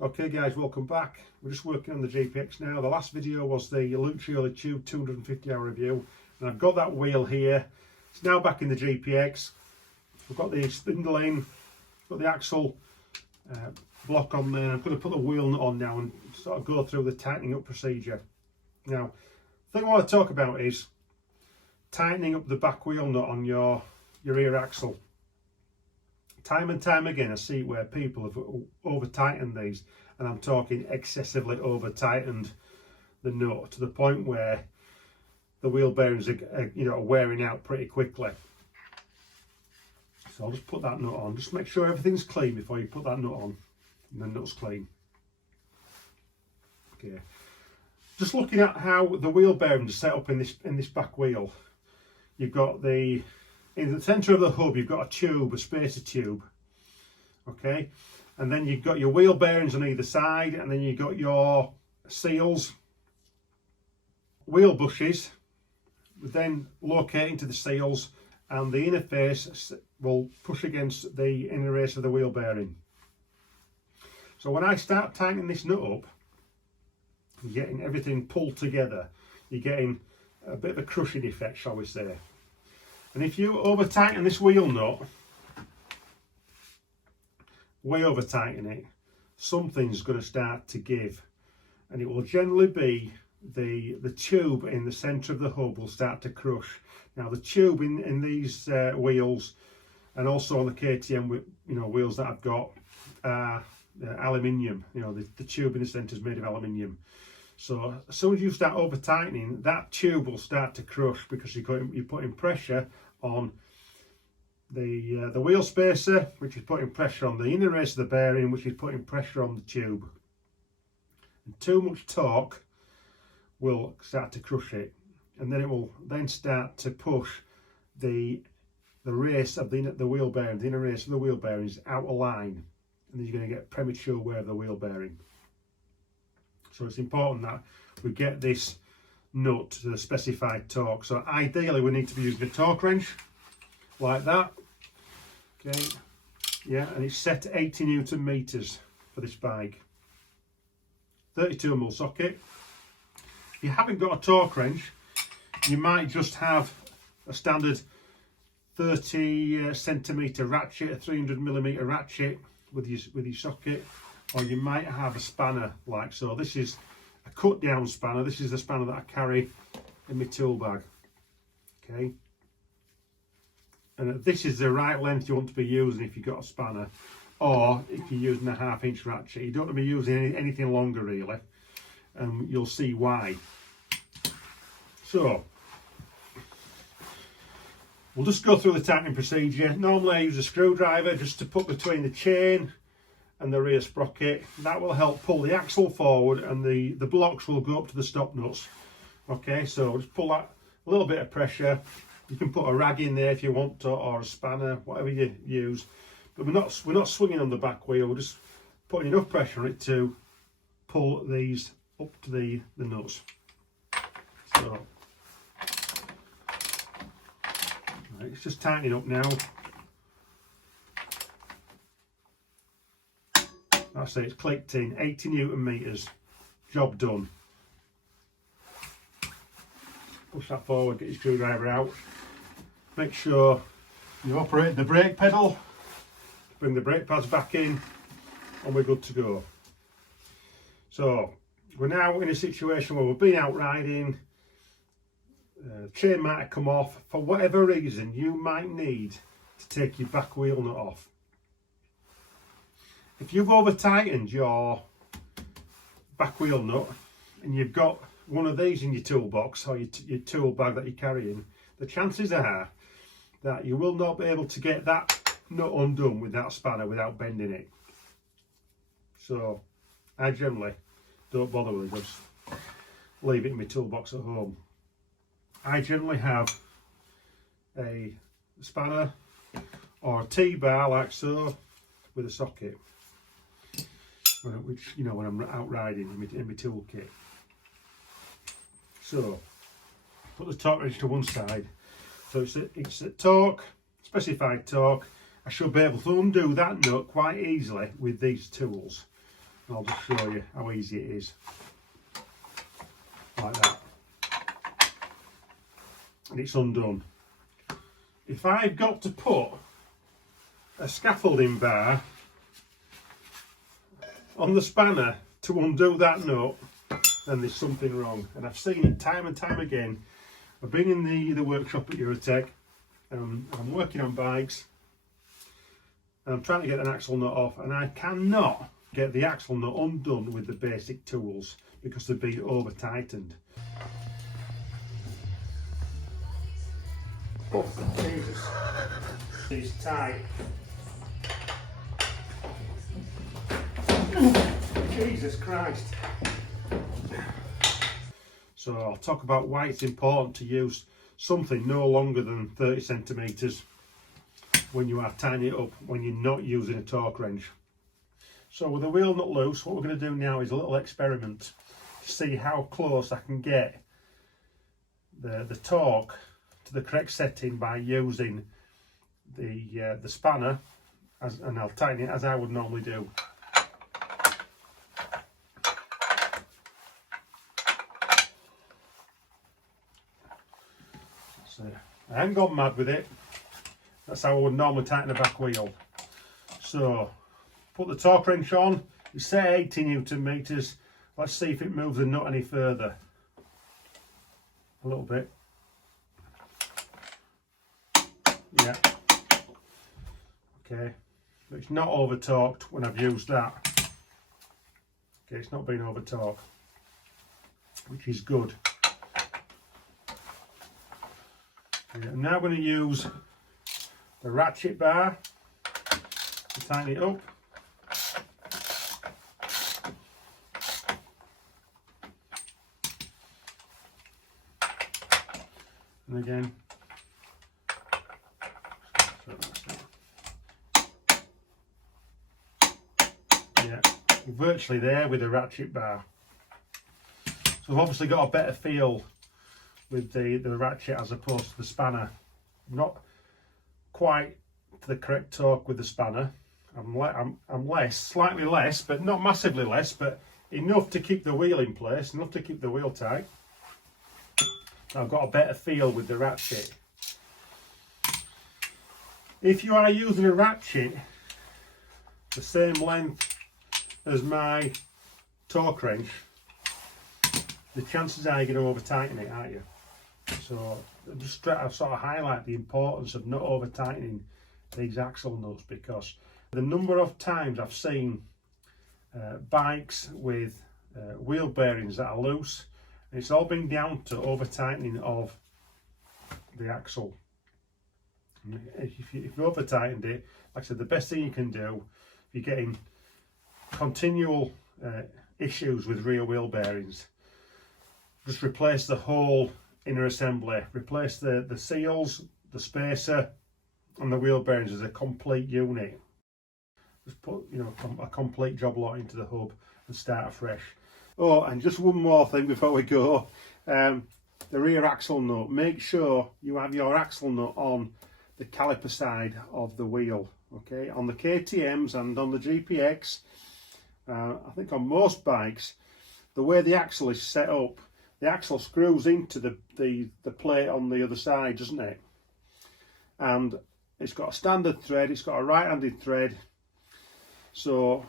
Okay guys, welcome back. We're just working on the GPX now. The last video was the Lucioli Tube 250 hour review, and I've got that wheel here. It's now back in the GPX. We've got the spindle in, got the axle block on there. I'm going to put the wheel nut on now and sort of go through the tightening up procedure. Now, the thing I want to talk about is tightening up the back wheel nut on your rear axle. Time and time again I see where people have over tightened these, and I'm talking excessively over tightened the nut to the point where the wheel bearings are wearing out pretty quickly. So I'll just put that nut on, just make sure everything's clean before you put that nut on, and the nut's clean. Okay, just looking at how the wheel bearings are set up in this back wheel. You've got in the centre of the hub, you've got a tube, a spacer tube, okay, and then you've got your wheel bearings on either side, and then you've got your seals, wheel bushes, then locate into the seals, and the inner face will push against the inner race of the wheel bearing. So when I start tightening this nut up, you're getting everything pulled together. You're getting a bit of a crushing effect, shall we say. And if you over tighten this wheel nut, way over tighten it, something's going to start to give, and it will generally be the tube in the centre of the hub will start to crush. Now the tube in these wheels, and also on the KTM wheels that I've got, are aluminium. The tube in the centre is made of aluminium. So as soon as you start over tightening, that tube will start to crush because you're putting pressure on the wheel spacer, which is putting pressure on the inner race of the bearing, which is putting pressure on the tube. And too much torque will start to crush it, and then it will then start to push the race of the wheel bearing, the inner race of the wheel bearings out of line, and then you're going to get premature wear of the wheel bearing. So it's important that we get this nut to the specified torque. So ideally we need to be using a torque wrench like that. Okay, yeah, and it's set to 80 Newton meters for this bike. 32mm socket. If you haven't got a torque wrench, you might just have a standard 30 centimeter ratchet, a 300mm ratchet with your socket, or you might have a spanner like so. This is a cut down spanner. This is the spanner that I carry in my tool bag. Okay, and this is the right length you want to be using if you've got a spanner, or if you're using a 1/2 inch ratchet. You don't want to be using anything longer really, and you'll see why. So we'll just go through the tightening procedure. Normally I use a screwdriver just to put between the chain and the rear sprocket. That will help pull the axle forward, and the blocks will go up to the stop nuts. Okay, so just pull that, a little bit of pressure. You can put a rag in there if you want to, or a spanner, whatever you use. But we're not swinging on the back wheel. We're just putting enough pressure on it to pull these up to the nuts. So right, it's just tightening up now. That's it, it's clicked in, 80 Newton meters, job done. Push that forward, get your screwdriver out. Make sure you operate the brake pedal, bring the brake pads back in, and we're good to go. So we're now in a situation where we've been out riding, chain might have come off. For whatever reason, you might need to take your back wheel nut off. If you've over tightened your back wheel nut and you've got one of these in your toolbox or your tool bag that you're carrying, the chances are that you will not be able to get that nut undone with that spanner without bending it. So I generally don't bother with it, just leave it in my toolbox at home. I generally have a spanner or a T-bar like so with a socket, which when I'm out riding in my toolkit. So put the torque wrench to one side. So it's a torque, specified torque. I should be able to undo that nut quite easily with these tools. I'll just show you how easy it is. Like that. And it's undone. If I've got to put a scaffolding bar on the spanner to undo that nut, then there's something wrong. And I've seen it time and time again. I've been in the workshop at Eurotech, and I'm working on bikes, and I'm trying to get an axle nut off, and I cannot get the axle nut undone with the basic tools because they've been over tightened. Oh, Jesus. It's tight. Jesus Christ. So I'll talk about why it's important to use something no longer than 30 centimetres when you are tightening it up when you're not using a torque wrench. So with the wheel nut loose, what we're going to do now is a little experiment to see how close I can get the torque to the correct setting by using the spanner, and I'll tighten it as I would normally do. So I haven't gone mad with it. That's how I would normally tighten a back wheel. So put the torque wrench on. You set 80 Newton meters. Let's see if it moves the nut any further. A little bit. Yeah. Okay. But it's not over torqued when I've used that. Okay, it's not been over torqued, which is good. Okay, I'm now going to use the ratchet bar to tighten it up. And again, yeah, virtually there with the ratchet bar. So I've obviously got a better feel with the ratchet as opposed to the spanner. Not quite to the correct torque with the spanner. I'm less, slightly less, but not massively less, but enough to keep the wheel in place, enough to keep the wheel tight. I've got a better feel with the ratchet. If you are using a ratchet the same length as my torque wrench, the chances are you're going to over tighten it, aren't you? So just I sort of highlight the importance of not over tightening these axle nuts, because the number of times I've seen bikes with wheel bearings that are loose, it's all been down to over tightening of the axle. If you over tightened it, like I said, the best thing you can do if you're getting continual issues with rear wheel bearings, just replace the whole inner assembly, replace the seals, the spacer and the wheel bearings as a complete unit. Just put, you know, a complete job lot into the hub and start afresh. Oh, and just one more thing before we go. The rear axle nut. Make sure you have your axle nut on the caliper side of the wheel. Okay, on the KTMs and on the GPX, I think on most bikes, the way the axle is set up, the axle screws into the plate on the other side, doesn't it? And it's got a standard thread, it's got a right-handed thread. So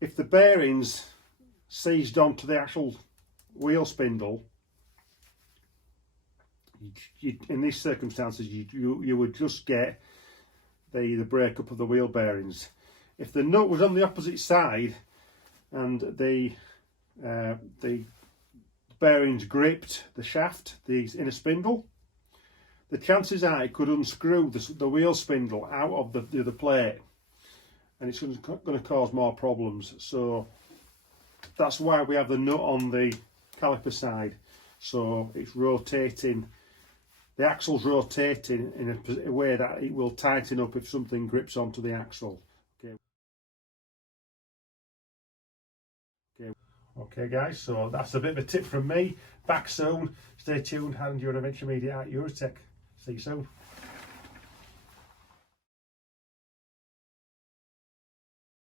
if the bearings seized onto the actual wheel spindle, in these circumstances you would just get the breakup of the wheel bearings. If the nut was on the opposite side and the bearings gripped the shaft, the inner spindle, the chances are it could unscrew the wheel spindle out of the other plate, and it's going to cause more problems. So that's why we have the nut on the caliper side, so it's rotating, the axle's rotating in a way that it will tighten up if something grips onto the axle. Okay guys, so that's a bit of a tip from me. Back soon, stay tuned, and you're Adventure Media at Eurotech. See you soon.